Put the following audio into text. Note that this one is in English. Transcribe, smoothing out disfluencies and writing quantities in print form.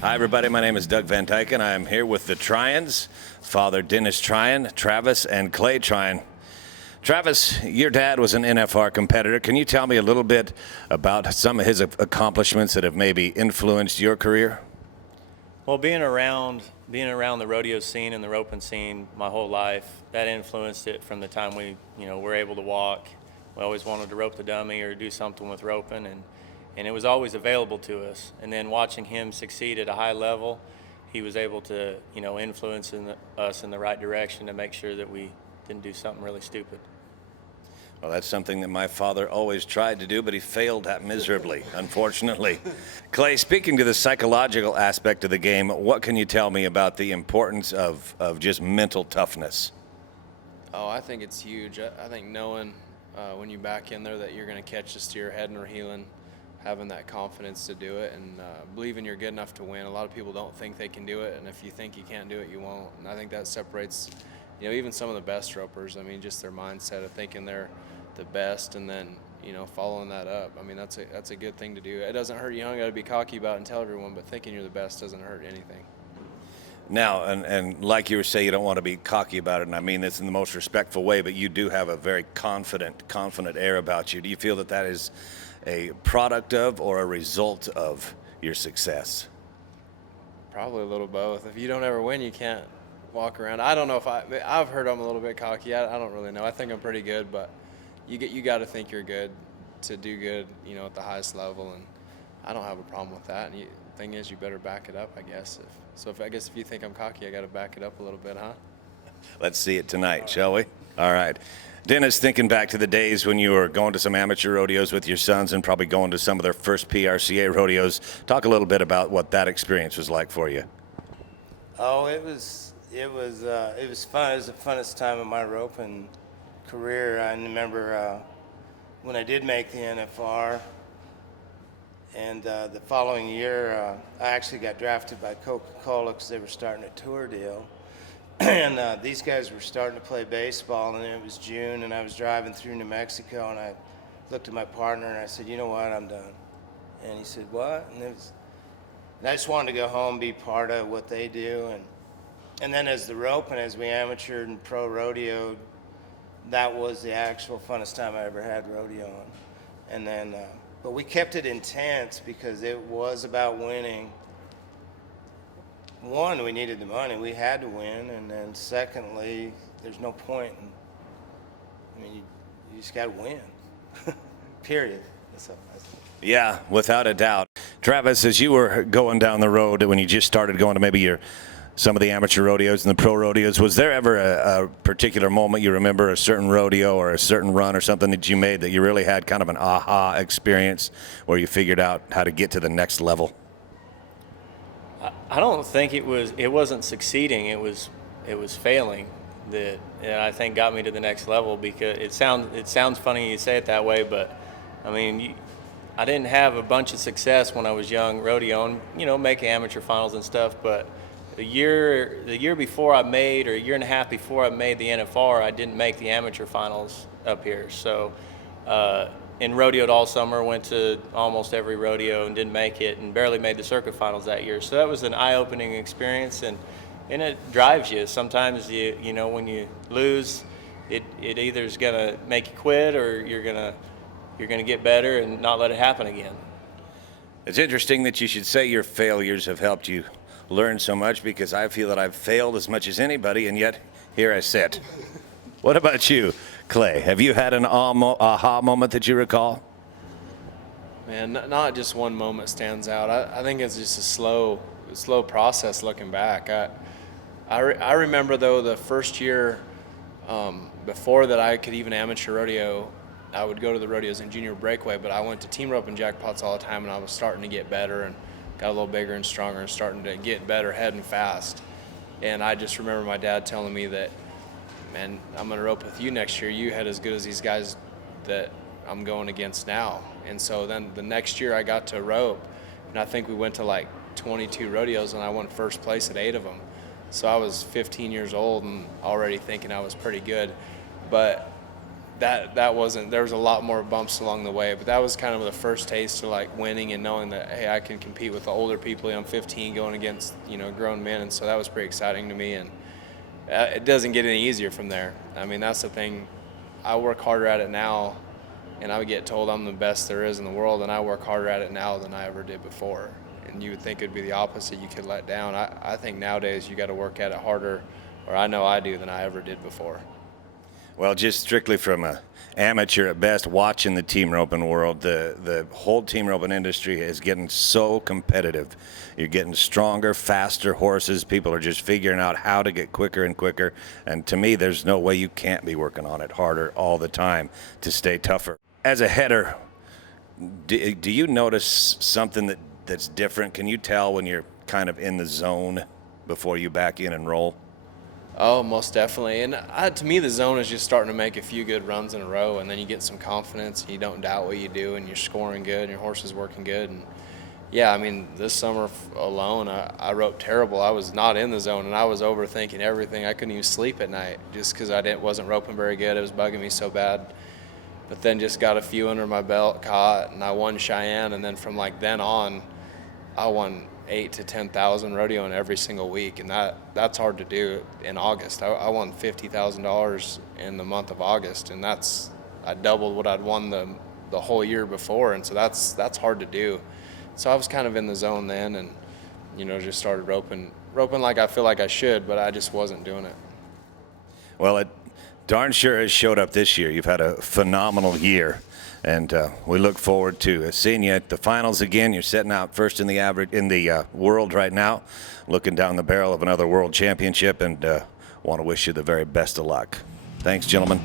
Hi, everybody. My name is Doug Van Dyken. I am here with the Tryans, Father Dennis Tryan, Travis, and Clay Tryan. Travis, your dad was an NFR competitor. Can you tell me a little bit about some of his accomplishments that have maybe influenced your career? Well, being around the rodeo scene and the roping scene my whole life, that influenced it from the time we, were able to walk. We always wanted to rope the dummy or do something with roping, and it was always available to us. And then watching him succeed at a high level, he was able to, influence us in the right direction to make sure that we didn't do something really stupid. Well, that's something that my father always tried to do, but he failed at miserably, unfortunately. Clay, speaking to the psychological aspect of the game, what can you tell me about the importance of just mental toughness? Oh, I think it's huge. I think knowing when you back in there that you're going to catch the steer heading or heeling, having that confidence to do it, and believing you're good enough to win. A lot of people don't think they can do it, and if you think you can't do it, you won't. And I think that separates, even some of the best ropers. I mean, just their mindset of thinking they're the best, and then following that up. I mean, that's a good thing to do. It doesn't hurt. You don't got to be cocky about it and tell everyone, but thinking you're the best doesn't hurt anything. Now, and like you were saying, you don't want to be cocky about it, and I mean this in the most respectful way, but you do have a very confident air about you. Do you feel that that is a product of or a result of your success? Probably a little both. If you don't ever win, you can't walk around. I don't know if I've heard I'm a little bit cocky. I don't really know. I think I'm pretty good, but you got to think you're good to do good, at the highest level, and I don't have a problem with that. And the thing is, you better back it up, I guess. If you think I'm cocky, I got to back it up a little bit, huh? Let's see it tonight, shall we? All right. Dennis, thinking back to the days when you were going to some amateur rodeos with your sons and probably going to some of their first PRCA rodeos, talk a little bit about what that experience was like for you. Oh, it was fun. It was the funnest time of my roping career. I remember when I did make the NFR, and the following year I actually got drafted by Coca-Cola because they were starting a tour deal. And these guys were starting to play baseball, and it was June, and I was driving through New Mexico, and I looked at my partner, and I said, "You know what, I'm done." And he said, "What?" And I just wanted to go home, be part of what they do. And then as the rope and as we amateured and pro rodeoed, that was the actual funnest time I ever had rodeoing. And then, but we kept it intense because it was about winning. One, we needed the money. We had to win. And then secondly, there's no point you just got to win. Period. That's all. Yeah, without a doubt. Travis, as you were going down the road, when you just started going to maybe some of the amateur rodeos and the pro rodeos, was there ever a particular moment you remember, a certain rodeo or a certain run or something that you made that you really had kind of an aha experience where you figured out how to get to the next level? I don't think it wasn't succeeding. It was failing that I think got me to the next level, because it sounds funny you say it that way, but I mean, I didn't have a bunch of success when I was young rodeoing, making amateur finals and stuff, but the year before I made, or a year and a half before I made the NFR, I didn't make the amateur finals up here. So and rodeoed all summer, went to almost every rodeo and didn't make it, and barely made the circuit finals that year. So that was an eye-opening experience, and it drives you. Sometimes when you lose, it either is gonna make you quit, or you're gonna get better and not let it happen again. It's interesting that you should say your failures have helped you learn so much, because I feel that I've failed as much as anybody, and yet here I sit. What about you, Clay? Have you had an aha moment that you recall? Man, not just one moment stands out. I think it's just a slow process looking back. I remember, though, the first year before that I could even amateur rodeo, I would go to the rodeos in junior breakaway, but I went to team rope and jackpots all the time, and I was starting to get better and got a little bigger and stronger and starting to get better, heading fast. And I just remember my dad telling me that, "Man, I'm going to rope with you next year. You head as good as these guys that I'm going against now." And so then the next year I got to rope, and I think we went to like 22 rodeos, and I won first place at 8 of them. So I was 15 years old and already thinking I was pretty good. But that wasn't, there was a lot more bumps along the way, but that was kind of the first taste of like winning and knowing that, hey, I can compete with the older people. I'm 15 going against, grown men. And so that was pretty exciting to me. And it doesn't get any easier from there. I mean, that's the thing. I work harder at it now, and I would get told I'm the best there is in the world, and I work harder at it now than I ever did before. And you would think it'd be the opposite. You could let down. I think nowadays you got to work at it harder, or I know I do, than I ever did before. Well, just strictly from a amateur at best, watching the team roping world, the whole team roping industry is getting so competitive. You're getting stronger, faster horses. People are just figuring out how to get quicker and quicker. And to me, there's no way you can't be working on it harder all the time to stay tougher. As a header, do you notice something that's different? Can you tell when you're kind of in the zone before you back in and roll? Oh, most definitely. And to me, the zone is just starting to make a few good runs in a row, and then you get some confidence, and you don't doubt what you do, and you're scoring good, and your horse is working good. And yeah, I mean, this summer alone, I roped terrible. I was not in the zone, and I was overthinking everything. I couldn't even sleep at night just because wasn't roping very good. It was bugging me so bad. But then just got a few under my belt, caught, and I won Cheyenne. And then from like then on, I won 8,000 to 10,000 rodeoing every single week, and that's hard to do in August. I won $50,000 in the month of August, and I doubled what I'd won the whole year before, and so that's hard to do. So I was kind of in the zone then, and just started roping like I feel like I should, but I just wasn't doing it. Well, it darn sure has showed up this year. You've had a phenomenal year. And we look forward to seeing you at the finals again. You're setting out first in the world right now, looking down the barrel of another world championship, and want to wish you the very best of luck. Thanks, gentlemen.